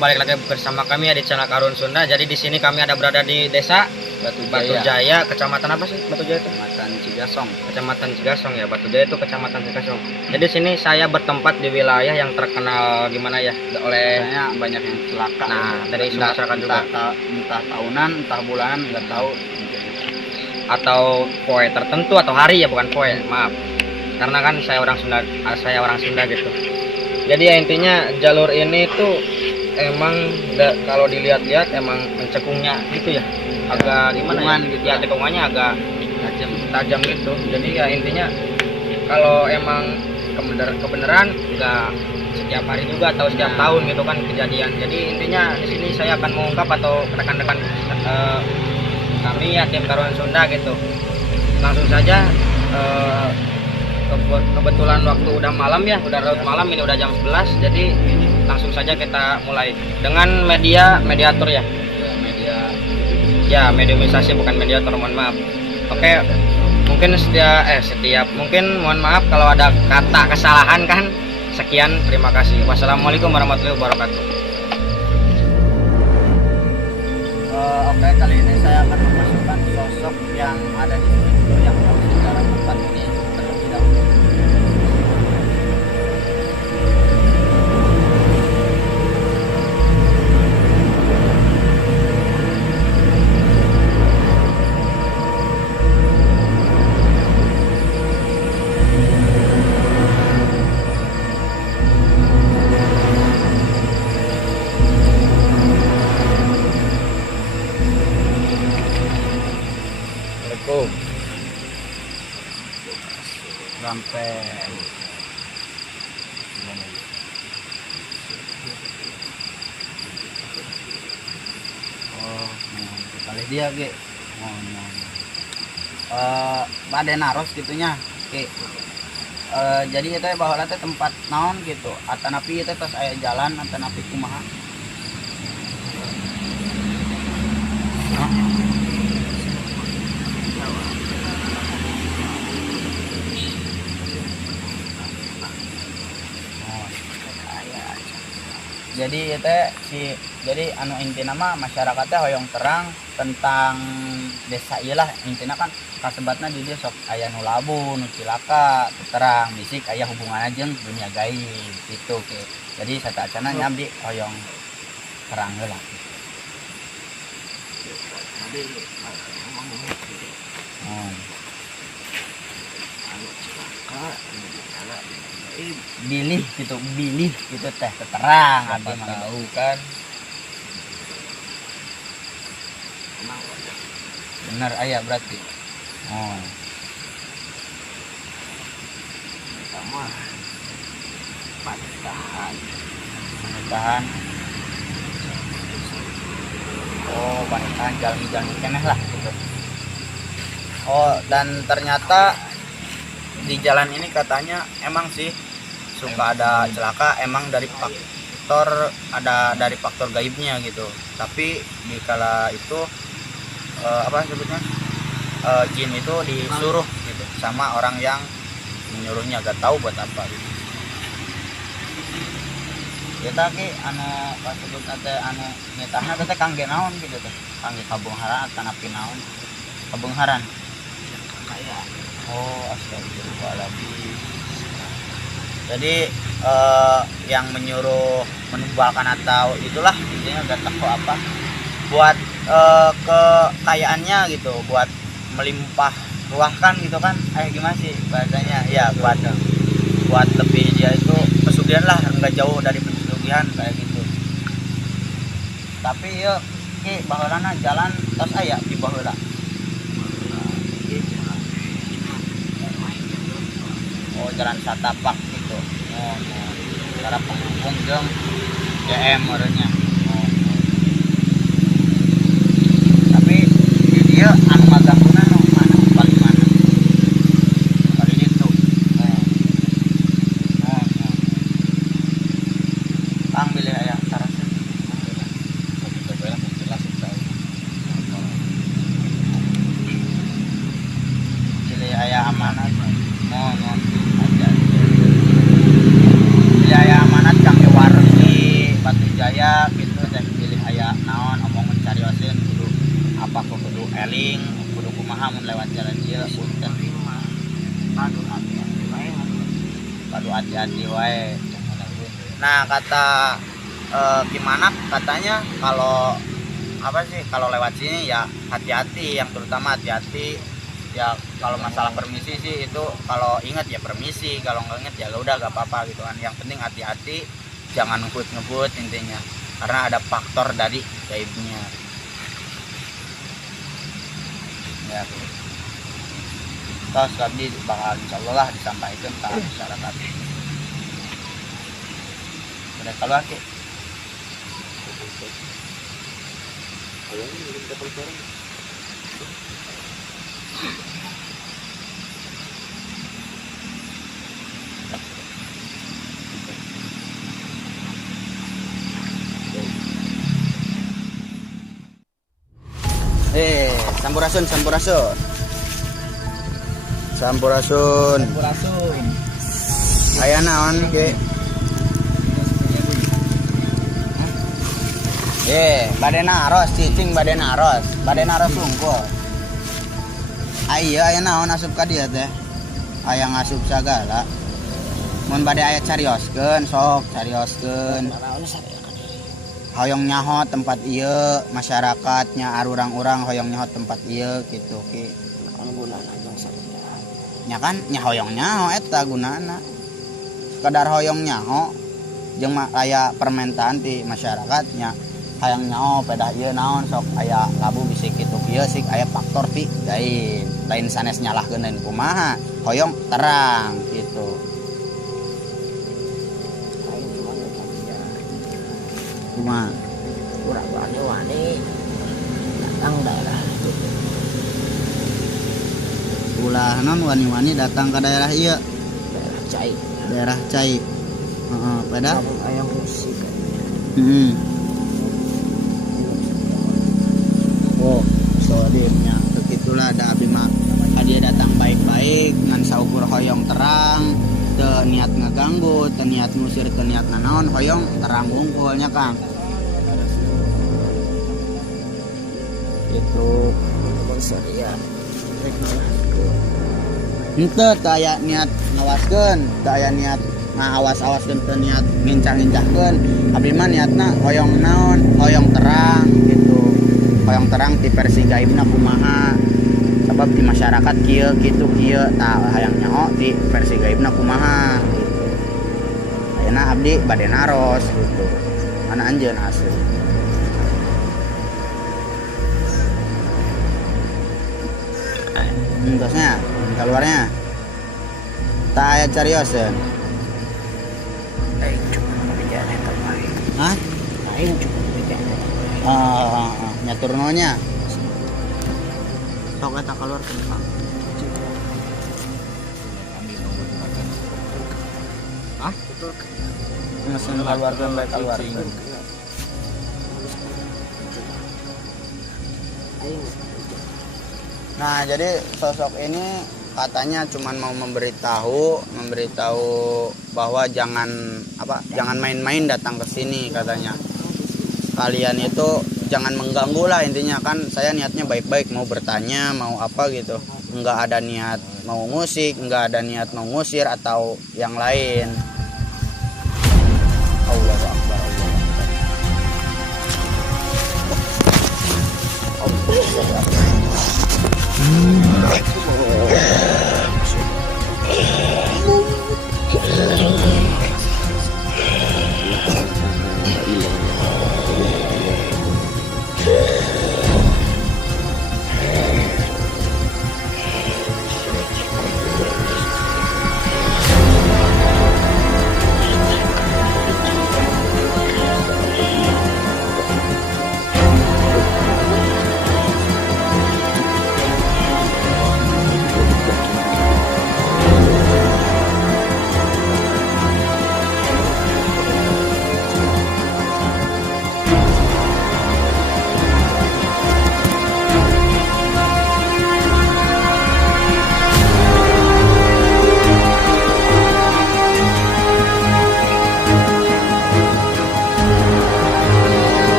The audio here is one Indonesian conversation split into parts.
balik lagi bersama kami ya di channel Karun Sunda. Jadi di sini kami ada berada di desa Batu Jaya, kecamatan apa sih Batu Jaya itu? Kecamatan Cigasong. Kecamatan Cigasong ya, Batu Jaya itu kecamatan Cigasong. Jadi sini saya bertempat di wilayah yang terkenal gimana ya oleh Banyak yang celaka. Nah, dari isu masyarakat juga. Entah tahunan, entah bulanan, nggak tahu. Atau poe tertentu atau hari ya, bukan poe, maaf. Karena kan saya orang Sunda gitu. Jadi ya intinya jalur ini tuh emang kalau dilihat-lihat emang mencekungnya gitu ya. Agak gimana ya? Gitu. Ya cekungannya agak tajam gitu. Jadi ya intinya kalau emang kebenaran nggak setiap hari juga atau setiap tahun gitu kan kejadian. Jadi intinya di sini saya akan mengungkap atau rekan-rekan kami ya tim Karun Sunda gitu. Langsung saja kebetulan waktu udah malam ya, udah larut malam, ini udah jam 11. Jadi langsung saja kita mulai dengan mediator ya. Ya, mediumisasi bukan mediator, mohon maaf. Oke, mungkin setiap mungkin mohon maaf kalau ada kata kesalahan kan. Sekian, terima kasih. Wassalamualaikum warahmatullahi wabarakatuh. Oke, kali ini saya akan memasukkan sosok yang ada di situ yang tahu sejarah tempat ini terlebih dahulu. Sampai kali dia ge pada naros gitunya ge jadi itu bahwa teh tempat naon gitu atanapi itu tos aya jalan atanapi kumaha. Jadi jadi anu inti nama masyarakatnya hoyong terang tentang desa iyalah intinya kan kasebatna di dia sok aya nu labu nu cilaka terang bisik aya hubungan jeung dunia gaib gitu ke. Jadi satacana nyabdi hoyong terang heula. Bilih gitu teh terang abdi mah tahu kan bener aya berarti sama pantahan pantahan jalan keneh lah gitu. Dan ternyata di jalan ini katanya emang sih suka ada celaka emang dari faktor gaibnya gitu. Tapi di kala itu apa sebutnya jin itu disuruh gitu sama orang yang menyuruhnya, gak tahu buat apa gitu. Kita ki anu kasebut teh anu nyetahna teh kangge naon gitu teh. Kangge kabungharan atanapi naon? Kabungharan. Astagfirullahaladzim. Jadi yang menyuruh menumbalkan atau itulah intinya gak tahu apa buat kekayaannya gitu, buat melimpah ruahkan gitu kan, gimana sih bahasanya ya, buat lebih dia itu pesugihan lah, nggak jauh dari pesugihan kayak gitu. Tapi yuk baheulana jalan tos aya di baheula. Jalan satapak gitu. Cara penghubung jeung DM orangnya. Tapi di dia anu maganguna nu mana paling mana? Paling itu. Kang bilih aya taraseun. Bilih aya amanah. Wilayah amanat Kang Ewar di Batu Jaya eling kudu kumaha mun lewat jalan ieu punten padu hati-hati wae. Nah kata gimana katanya kalau apa sih kalau lewat sini ya hati-hati, yang terutama hati-hati ya. Kalau masalah permisi sih itu kalau ingat ya permisi, kalau nggak ingat ya udah gak apa-apa gitu kan. Yang penting hati-hati, jangan ngebut intinya, karena ada faktor dari gaibnya ya. Terus tadi bakal insyaallah lah disampaikan ke masyarakat. Udah keluar ke sampurasun. Aya naon ge? Badena aros cicing, badena aros unggul. Aya naon asup ka dieu teh? Aya ngasup sagala. Mun bade aya carioskeun, sok carioskeun. Hoyong nyaho tempat ieu, masyarakatnya arurang-urang hoyong nyaho tempat ieu kitu ki. Gunana jeung sadia. Nya kan nya hoyong nyaho eta gunana. Kadar hoyong nyaho jeung aya permintaan ti masyarakatnya hayang nyaho pedah ieu naon sok aya labu bisi kitu kieu sik aya faktor ti lain sanes nyalahkeun lain kumaha hoyong terang gitu. Kumaha urang wani datang daerah gitu. Ulah non wani-wani datang ke daerah ieu. Daerah Cai. Heeh, pada aya musik. Oh, soalnya begitulah ada abdi mah dia datang baik-baik ngan saukur hoyong terang, teu niat ngaganggu, teu niat ngusir, teu niat nanaon, hoyong terang unggulnya Kang. Itu konserian. Henteu teu aya niat ngawaskeun, teu aya niat ngawas-awaskeun, teu niat ngincah-ngincahkeun. Abdi mah niatna hoyong naon, hoyong terang gitu. Hoyong terang ti versi gaibna kumaha. Sebab di masyarakat kieu kitu kieu tah hayang nyaho ti versi gaibna kumaha gitu. Ayeuna abdi bade naros gitu. Mana anjeun asli. Entosnya keluarnya tak aya carioseun. Lain cuma bicara terbaik. Hah? Lain cuma bicara. Nyatur nonya. Sok eta keluar ke Bang. Hah? Mesen keluarkeun bae keluarkeun. Nah, jadi sosok ini katanya cuman mau memberitahu bahwa jangan main-main datang ke sini katanya. Kalian itu jangan mengganggu lah intinya, kan saya niatnya baik-baik mau bertanya mau apa gitu. Enggak ada niat mau musik, enggak ada niat mau ngusir atau yang lain. Allahu Akbar.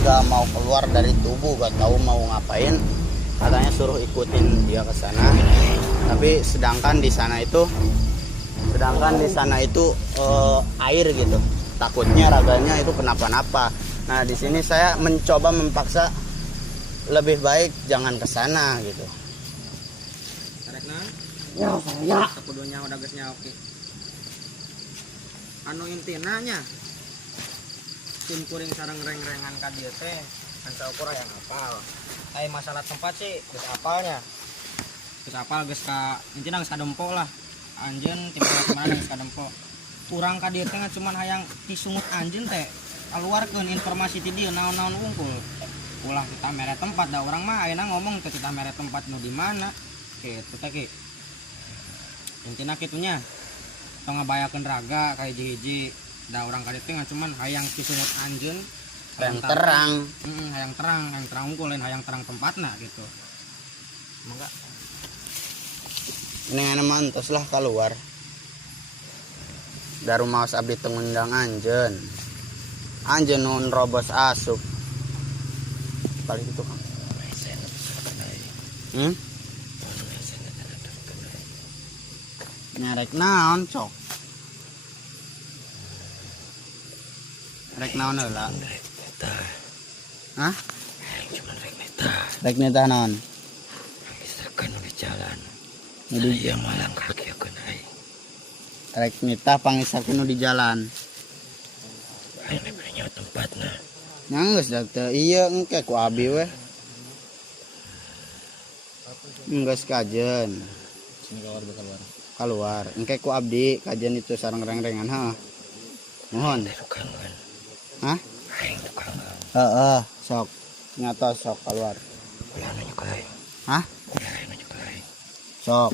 nggak mau keluar dari tubuh, gak tahu mau ngapain. Katanya suruh ikutin dia ke sana. Tapi sedangkan di sana itu air gitu. Takutnya raganya itu kenapa-napa. Nah, di sini saya mencoba memaksa lebih baik jangan ke sana gitu. Tarekna. Ya, saya. Sakudunya udah gasnya oke. Anu intina nya tim kuring sareng reng-rengan ka dieu teh kan saukur yang apal. Masalah tempat sih geus apalnya. Geus apal geus ka intina geus kadempo lah. Anjeun tim mana geus kadempo. Kurang ka dieu teh cuman hayang disungut anjeun teh kaluarkeun informasi ti dieu naon-naon wungkul. Ulah kita mere tempat da urang mah ayeuna ngomong teh kita mere tempat nu di mana. Kitu teh ki. Intina kitunya. Tong ngabayakeun raga ka hiji-hiji da urang ka dieu cuman hayang disungut anjeun Yang terang. Hayang terang unggul lain hayang terang tempatna gitu. Mangga. Ini mantos lah keluar. Dari maos abdi tengundang anjeun. Anjeun nun robos asup. Balik itu kan. Nyarek naon cok. Rek naon heula? Hah? Cuma rek neta. Rek neta naon? Misalkan di jalan. Di Yang malang kaki akan hai. rek neta pangisakeun di jalan. Ini punya tempatnya. Nyanggeus da teu ieu engke ku abi we. Enggeus kajen. Sini keluar. Keluar. Engke ku abdi kajen itu sareng reng-rengan ha. Mohon. Tukangan. Hah? Aing tukangan. Heeh, sok. Nyata sok keluar. Ulah nanya ke lain. Hah? Ulah nanya ke lain. Sok.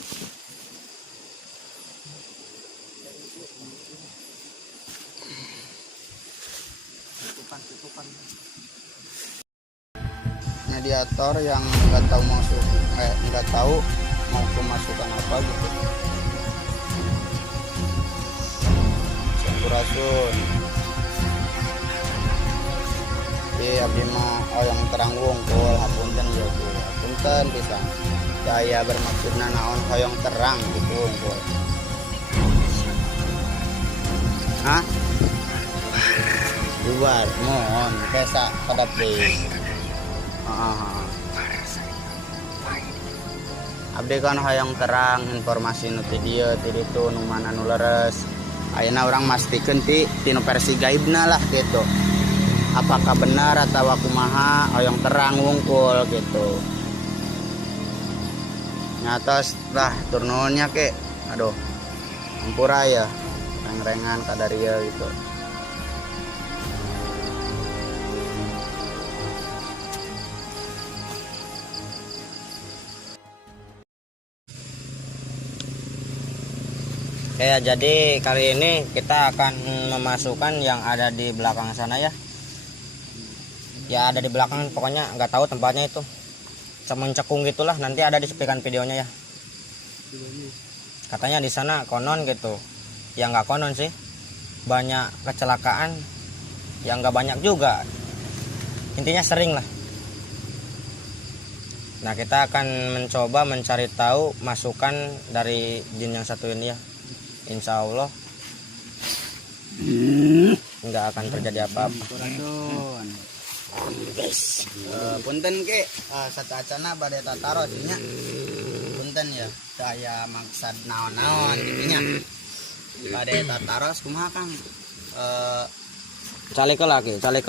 Mediator yang nggak tahu nggak tahu mau kemasukan apa gitu. Sampurasun. Abdi mah oyong terang wungkul hapunten ya Bu. Hapunten pisan. Saya bermaksudna naon hoyong terang gitu wungkul. Hah? Luar, mohon pesa pada pe. Abdi kan hoyong terang informasi nu ti dieu ti ditu nu mana nu leres. Ayeuna urang mastikeun ti tinu versi gaibna lah gitu. Apakah benar atau kumaha hoyong terang wungkul gitu. Nyatos lah turnunnya ke. Aduh. Ampura ya. Reng-rengan kadaria gitu. Ya, jadi kali ini kita akan memasukkan yang ada di belakang sana ya. Ya ada di belakang, pokoknya nggak tahu tempatnya itu. Sama cekung gitulah, nanti ada di sepikan videonya ya. Katanya di sana konon gitu. Ya nggak konon sih. Banyak kecelakaan. Yang nggak banyak juga. Intinya sering lah. Nah, kita akan mencoba mencari tahu masukan dari jin yang satu ini ya. Insya Allah nggak akan terjadi apa-apa. Punten ke satu acana bade tataro nya. Punten ya, saya maksud naon-naon intinya. Bade tataro kumaha Kang? Calik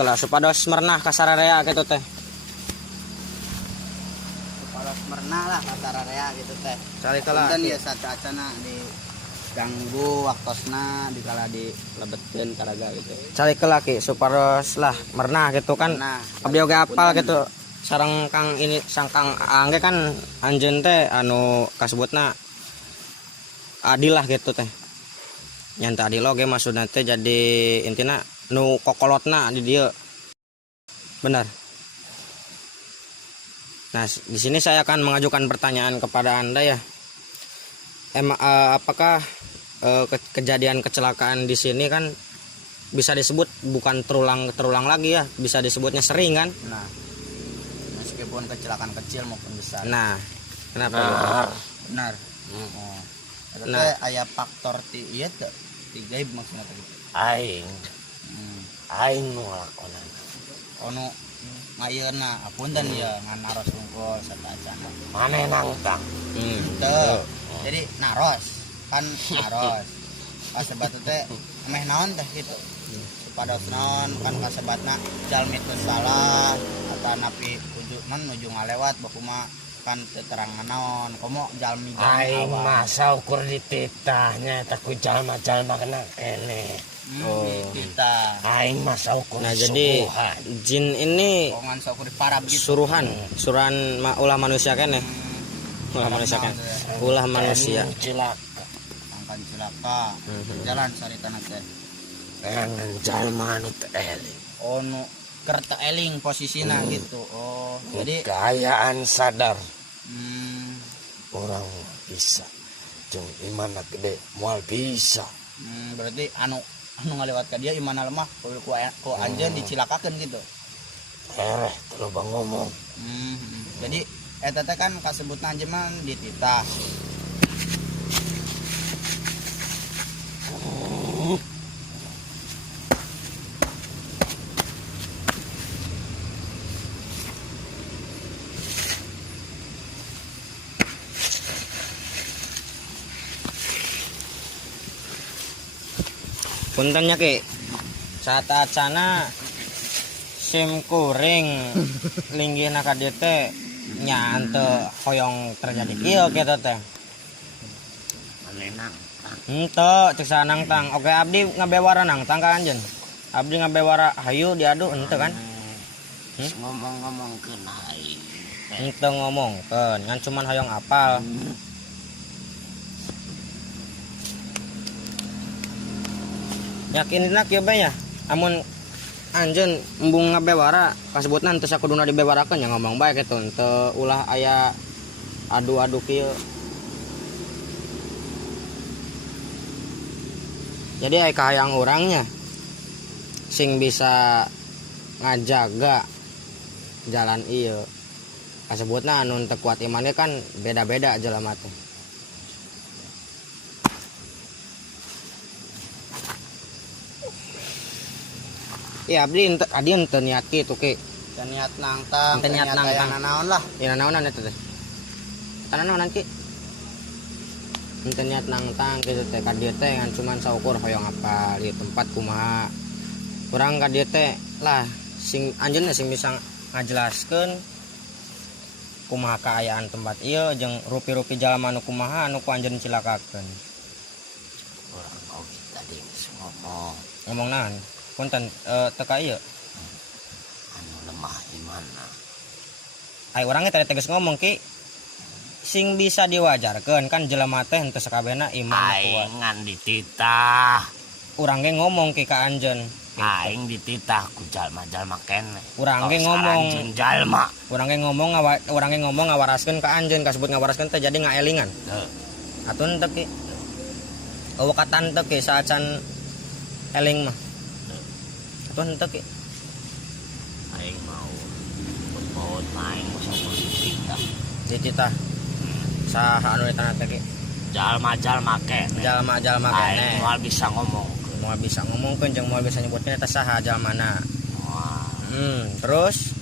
lah supados mernah kasararea gitu teh. Supados mernah lah kasararea gitu teh. Calik lah. Punten ya satu acana di ganggu waktosna dikala dilebetkeun karaga gitu. Calik laki supados lah mernah gitu kan. Nah, Abdi oge apal gitu. Sareng Kang ini sang Kang Angge kan anjeun teh anu kasebutna adil lah gitu teh. Nyanta adil oge maksudna teh jadi intina nu kokolotna di dieu. Benar. Nah, di sini saya akan mengajukan pertanyaan kepada Anda ya. Apakah kejadian kecelakaan di sini kan bisa disebut bukan terulang lagi ya, bisa disebutnya sering kan. Nah, meskipun kecelakaan kecil maupun besar. Nah, kenapa? Benar. Oh. Eta aya faktor ti ieu teh ti gaib maksudna teh gitu. Aing aing nu ngalakonan Ono ngayeuna apunten ya ngan naros tungkul satacana. maneh nangtang Teu. Jadi naros kan naros. Kasebat teh emeh naon teh gitu. Supados naon kan kasebatna jalmi teu salah atau napi nuju ngalewat bakuma kan teterangan naon komo jalmi aing masa ukur dititahnya tak ku jalma-jalma kena kene kita aing masa ukur Nah, jadi subuhan. jin ini kongan saukur parab gitu. suruhan ulah manusia kan ya. Ulah manusia kan. Ulah manusia. Cilaka Angkan cilaka. Jalan saritana teh. dengan jalma anu teu eling Ono kereta eling posisina gitu. Oh, jadi kekayaan sadar hmm, orang bisa jeung imanna gede moal bisa berarti anu ngalewat ka dia imana lemah ku anjeun dicilakakeun gitu. hereh teu loba ngomong Jadi eta teh kan kasebutna anjeun mah dititah. Puntennya ki saat acana sim kuring linggihna ka dieu teh nya henteu hoyong terjadi kieu kitu teh. maneh nangtang Henteu cek sanang tang. Oke abdi ngabewara nang tang ka anjeun. Abdi ngabewara hayu diadu henteu kan? ngomong-ngomongkeun aing Henteu ngomongkeun ngan cuman hoyong apal. Yakinna kieu bae ya. Amun anjeun embung ngabewara kasebutna henteu sakuduna dibewarakeun ya ngomong bae kitu henteu ulah aya adu-adu kieu. Jadi aya kahayang urangnya sing bisa ngajaga jalan ieu. Kasebutna anu teu kuat imannya kan beda-beda jelema teh. Ya abdi ente niat kitu ki. Dan niat nangtang, Teu niat nangtang. naon lah. Ya naonan eta teh? Kana naonan ki? Ente niat nangtang kitu teh ka dieu teh ngan cuman saukur hoyong apal di tempat kumaha. Urang ka dieu teh lah sing anjeunna sing bisa ngajelaskeun kumaha kaayaan tempat ieu jeung rupi-rupi jalma anu kumaha anu ku anjeun cilakakeun. orang oge tadi ngomong Ngomong naon? Punten teu ka ieu. anu lemah imanna Ai urang teh tegas ngomong ki sing bisa diwajarkeun kan jelema teh henteu sakabehna iman kuat. aing ngan dititah Urang ge ngomong ki ka anjeun. aing dititah ku jalma-jalma kene Urang ge Tos ngomong, aranjeun jalma urang ge ngomong ngawaraskeun ka anjeun kasebut ngawaraskeun teh jadi ngaelingan. teu Atun teu ki. Awakatan teu ki saacan eling mah. Atun teu ki. aing mau baut main sama dititah Dititah saha anu ditana teh ki. jalma-jalma kene Jalma-jalma aing keneh. moal bisa ngomong Moal bisa ngomongkeun jeung moal bisa nyebutkeun eta saha jalmana. wah Terus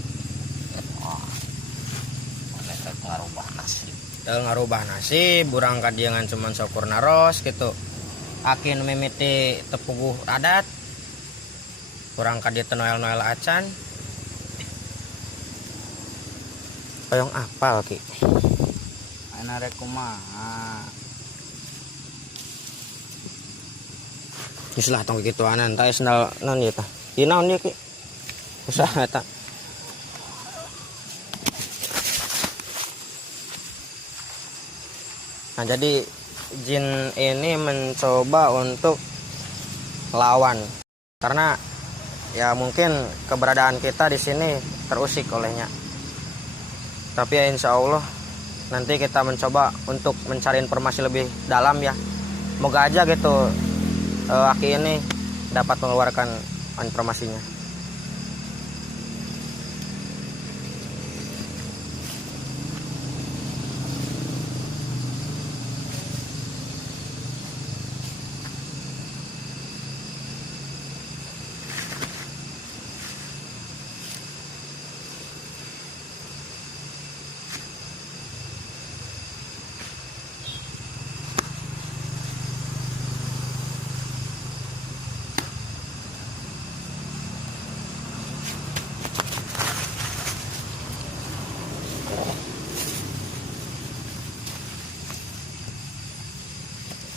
maneh teh ngarubah nasib teu ngarubah nasib urang ka dieu ngan cuman syukur naros kitu. Akin mimiti tepuguh adat. Urang ka dieu teu noel-noel acan. Hoyong apal ki. Ana rek kumaha? Geus lah tong kikituanan tah sendal naon ieu tah. Ieu naon ieu ki? Usaha eta. Nah, jadi jin ini mencoba untuk lawan karena ya mungkin keberadaan kita di sini terusik olehnya. Tapi ya insya Allah nanti kita mencoba untuk mencari informasi lebih dalam ya. Moga aja gitu aki ini dapat mengeluarkan informasinya.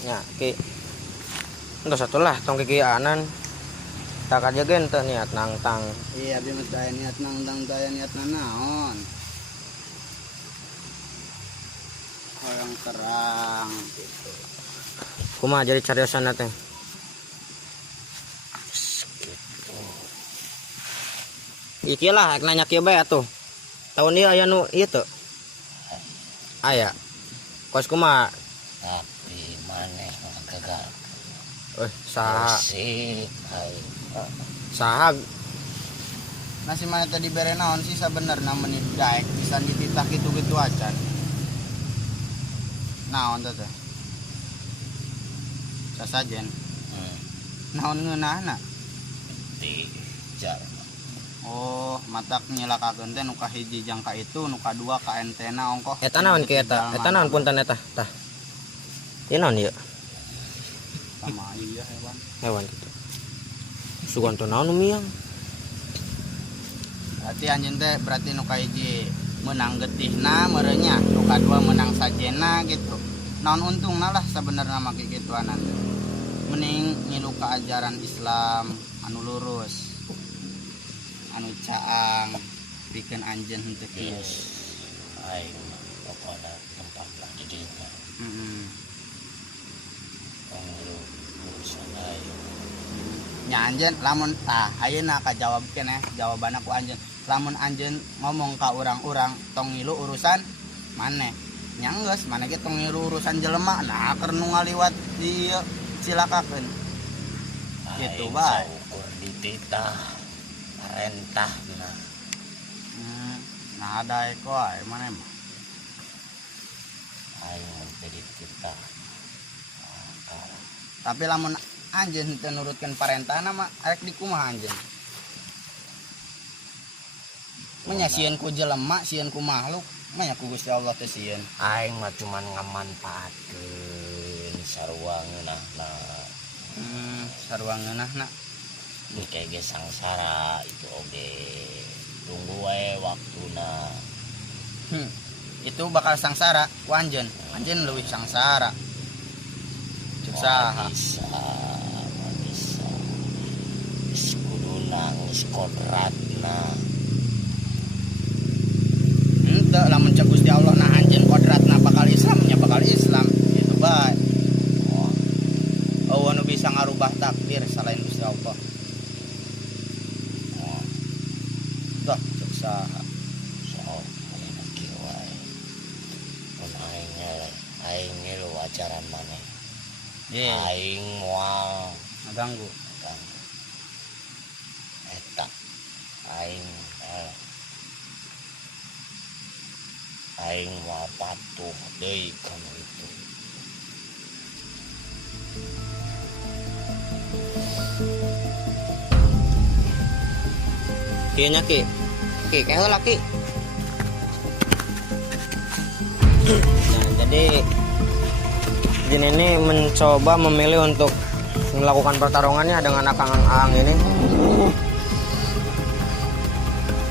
Ya, ki. Untuk satu lah, tong kiki anan. Tak aja gente niat nangtang. Iya, abi mah daya niat nang daya niat naon. Orang terang gitu. Kumaha jadi cariosan teh. Iki lah nanya kieu bae atuh. Tahun ieu aya nu ieu teu? Aya. Kos kumaha? Tapi maneh gagal. Saha? Sih, Saha? Nasi mana tadi bere naon sih sabenerna menit daek bisa dititah gitu-gitu acan. Naon teh teh? Sasajen. Naon ngeunahna? Di jar. Oh, matak nyelakakeun teh nu kahiji jangka itu, nu kadua ka entena ongkoh. Eta naon kieu eta? Eta naon punten eta? Tah. Ieu naon ieu? Sama iya hewan. Hewan gitu. Sugan teu naon nu miang? Berarti anjeun teh berarti nu kahiji menang getihna merenya, nu kadua menang sajena gitu. Naon untungna lah sabenerna make gituanan teh. Mending ngilu ka ajaran Islam anu lurus. Anu caang bikin anjeun henteu kieu. Aing pokona tempatna di dinya. Urusan aing. Nya anjeun lamun tah ayeuna kajawab keneh jawabanna ku anjeun. Lamun anjeun ngomong ka urang-urang tong ngilu urusan maneh. Nya geus maneh ge tong ngilu urusan jelema nah keur nu ngaliwat di silakakeun. Gitu bae. Saukur dititah rentahna. Nah ada eko ae maneh mah. Aing menjadi dititah. Tapi lamun anjeun teu nurutkeun parentahna mah arek dikumaha anjeun? Manya sieun ku jelema, sieun ku makhluk, manya ku Gusti Allah teh sieun. Aing mah cuman ngamanfaatkeun sarua ngeunahna. Sarua ngeunahna. Kayak ge sangsara itu oge tunggu wae waktuna. Itu bakal sangsara ku anjeun. Anjeun leuwih sangsara. Cuk saha? Bisa. Geus kudu nangis kodratna. Henteu lamun cek Gusti Allah nah anjeun kodratna bakal Islam nya bakal Islam. Gitu bae. Oh, anu bisa ngarubah takdir selain Gusti Allah. Dah, cek saha? Sok ayeuna kieu wae. Mun aing ngilu ajaran maneh. Aing moal Ngaganggu. eta aing moal patuh deui kana itu. Kieu nya ki. Ki heula ki. Nah, jadi Jin ini mencoba memilih untuk melakukan pertarungannya dengan Akang Aang ini.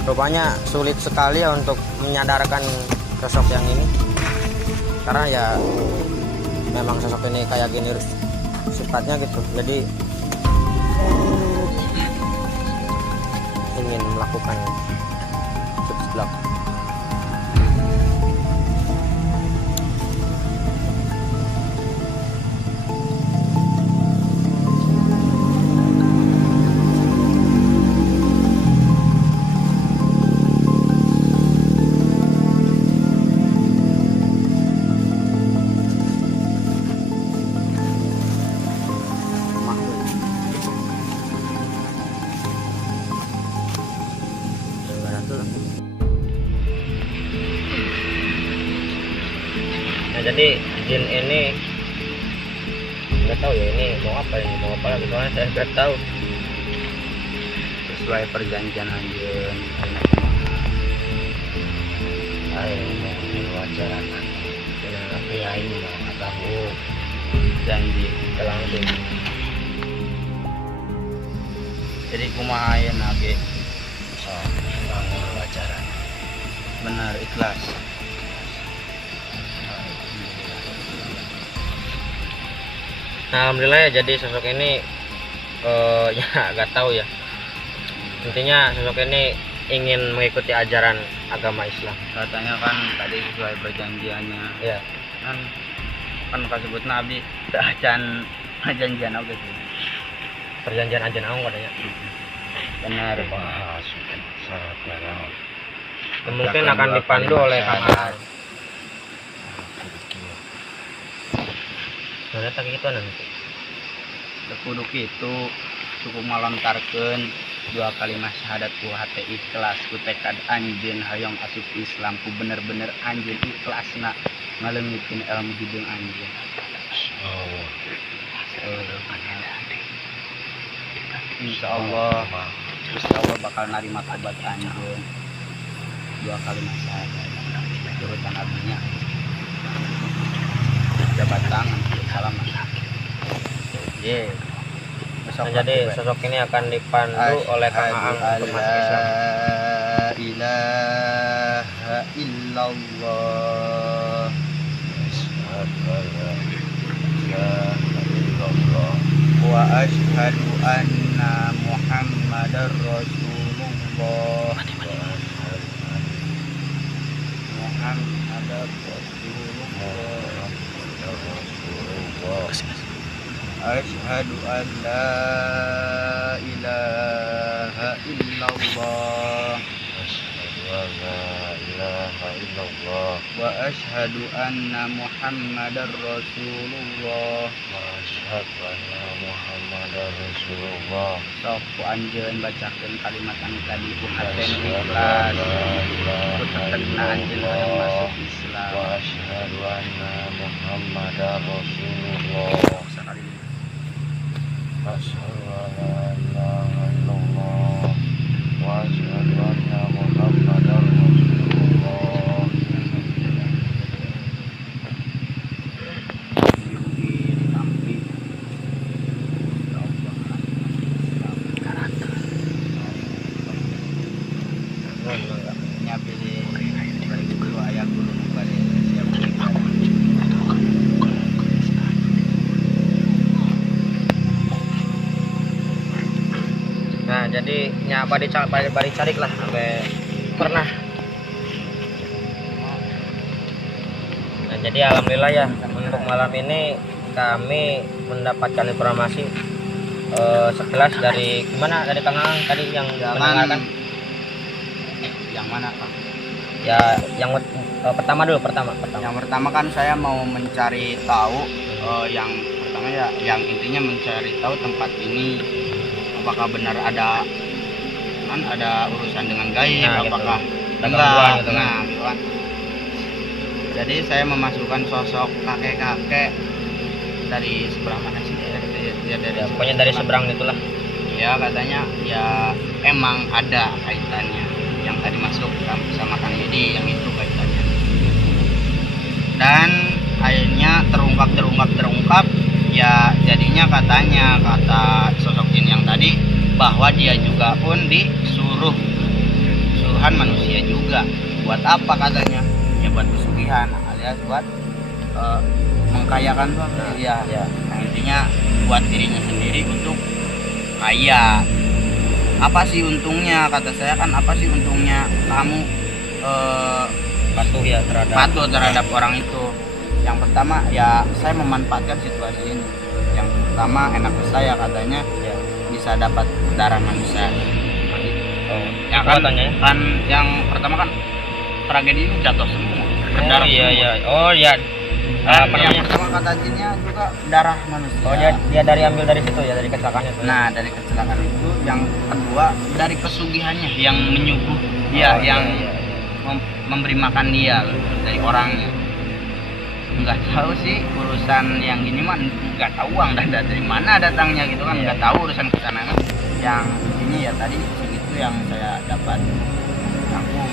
Rupanya sulit sekali ya untuk menyadarkan sosok yang ini, karena ya memang sosok ini kayak gini sifatnya gitu. Jadi ingin melakukan seblak. jadi jin ini nggak tahu ya ini mau apa lagi, soalnya saya nggak tahu. Sesuai perjanjian anjeun Ayo wajaran tapi aing mah nggak tahu janji. langsung. Jadi kumaha ayeuna ge bangun wajaran. bener ikhlas. Nah, alhamdulillah ya, jadi sosok ini ya nggak tahu ya, intinya sosok ini ingin mengikuti ajaran agama Islam. Katanya kan tadi sesuai perjanjiannya. Ya, Kan kasebutna abdi teu acan perjanjian oge sih. perjanjian aja naung katanya. Benar. Wah, syaratnya naon? Mungkin akan dipandu oleh kakak. Soalnya tak gitu nanti. Kudu kitu cukup melontarkeun 2 kalimat syahadat ku hate ikhlas ku tekad anjeun hayong asup Islam ku bener-bener anjeun ikhlasna ngaleungikeun ilmu hideung anjeun. Insyaallah bakal narima tobat anjeun 2 kalimat syahadat turutan abdinya jabat tangan salam. Ye. Nah, jadi sosok ini akan dipandu oleh Kang Aang untuk masuk Islam. La ilaha illallah. Wa asyhadu anna Muhammadar Rasulullah. Muhammadar Rasulullah. Asyhadu an la ilaha illallah. Wa asyhadu anna Muhammadar Rasulullah. Sok ku anjeun bacakeun kalimat anu tadi ku haten ikhlas. Ku tetekna anjeun hayang masuk Islam. Wa asyhadu anna Muhammadar Rasulullah. Sekali ini. Asyhadu an la ilaha illallah wa asyhadu anna Muhammadar Rasulullah. Yudi ditampi. Nya pilih bari dulu aya guru nu bari siap. Nah, jadi nyapa bari carik lah sampai pernah. Nah, jadi alhamdulillah ya untuk malam ini kami mendapatkan informasi sekilas dari gimana dari Kang Aang tadi yang mendengarkan. Yang mana, Kang? Ya, yang pertama dulu. Yang pertama kan saya mau mencari tahu yang pertama ya yang intinya mencari tahu tempat ini apakah benar ada urusan dengan gaib, Nah, gitu. apakah Ada enggak gangguan gitu kan. nah, gitu kan. Jadi saya memasukkan sosok kakek-kakek dari seberang mana sih? Dari Ya, pokoknya dari seberang itulah. ya katanya ya emang ada kaitannya yang tadi masuk sama Kang Yudi yang itu kaitannya, dan akhirnya terungkap ya jadinya katanya kata sosok jin yang tadi bahwa dia juga pun suruhan manusia juga. Buat apa katanya? Ya buat pesugihan alias buat mengkayakan tuh ya. Nah, intinya buat dirinya sendiri untuk kaya. Apa sih untungnya, kata saya kan, apa sih untungnya kamu Patuh ya patuh terhadap orang itu? Yang pertama ya saya memanfaatkan situasi ini. Yang pertama enak ke saya katanya ya. bisa dapat darah manusia. Oh, Ya itu kan, katanya ya? kan yang pertama kan tragedi ini jatuh semua. Oh iya iya. Oh iya. Dan Apa yang namanya? pertama kata jinnya juga darah manusia. Oh dia dari ambil dari situ ya, dari kecelakaannya tuh. Nah dari kecelakaan itu, yang kedua dari pesugihannya yang menyuguh dia, Oh, yang iya. memberi makan dia dari orangnya. nggak tahu sih urusan yang gini mah, nggak tahu uang dari mana datangnya gitu kan, nggak tahu urusan kesana kan. Yang ini ya tadi segitu yang saya dapat tanggung.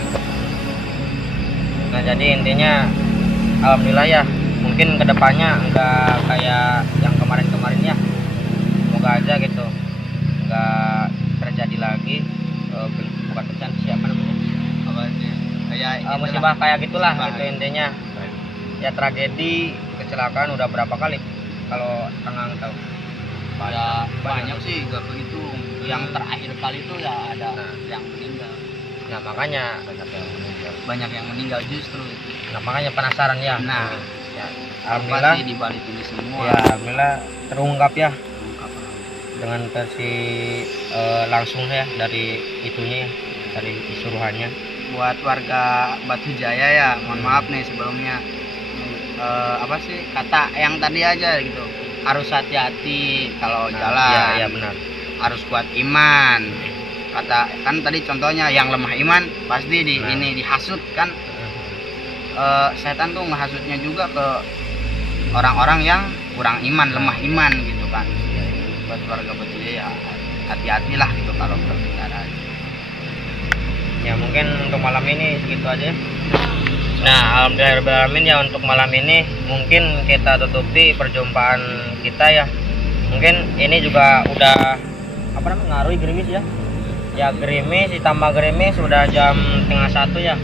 Nah jadi intinya alhamdulillah ya, mungkin kedepannya nggak kayak yang kemarin-kemarin ya, semoga aja gitu nggak terjadi lagi bukan bencana, siapa namanya, Apa sih kayak musibah kayak gitulah Musibah. gitu intinya. Ya tragedi kecelakaan udah berapa kali kalau Kang tahu? ya banyak sih, nggak begitu. Yang terakhir kali itu ya ada Nah. yang meninggal, Nah makanya banyak yang meninggal justru. nah makanya penasaran ya. Nah, Ya, apa alhamdulillah sih di balik ini semua? ya, alhamdulillah terungkap ya Terungkap. dengan versi langsung ya dari itunya ya, dari suruhannya. Buat warga Batu Jaya ya, mohon maaf nih sebelumnya. Apa sih kata yang tadi aja gitu, harus hati-hati kalau jalan. Iya, iya benar. Harus kuat iman. Kata kan tadi contohnya yang lemah iman pasti Nah. ini dihasut kan. Setan tuh menghasutnya juga ke orang-orang yang kurang iman, lemah iman gitu kan. Buat warga Batu Jaya ya, hati-hatilah gitu kalau berbicara. Ya mungkin untuk malam ini segitu aja. Nah alhamdulillahirobbilalamin ya, untuk malam ini mungkin kita tutupi perjumpaan kita ya. Mungkin ini juga udah apa namanya, ngaruhi gerimis ya. Ya gerimis ditambah gerimis sudah jam 12:30 ya.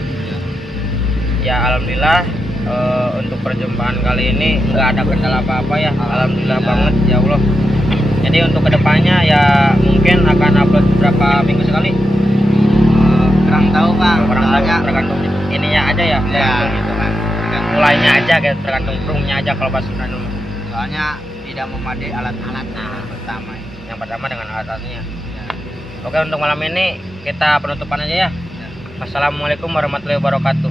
Ya alhamdulillah untuk perjumpaan kali ini nggak ada kendala apa-apa ya. Alhamdulillah banget ya Allah. Jadi untuk kedepannya ya mungkin akan upload berapa minggu sekali. Kurang tahu Kang, Orang soalnya tergantung ininya aja ya, ya tergantung gitu kan. mulainya aja kayak tergantung roomnya aja kalau pas sudah dulu. Soalnya tidak memadai alat-alat pertama. Yang pertama dengan alatnya. Ya. Oke untuk malam ini kita penutupan aja ya. Assalamualaikum warahmatullahi wabarakatuh.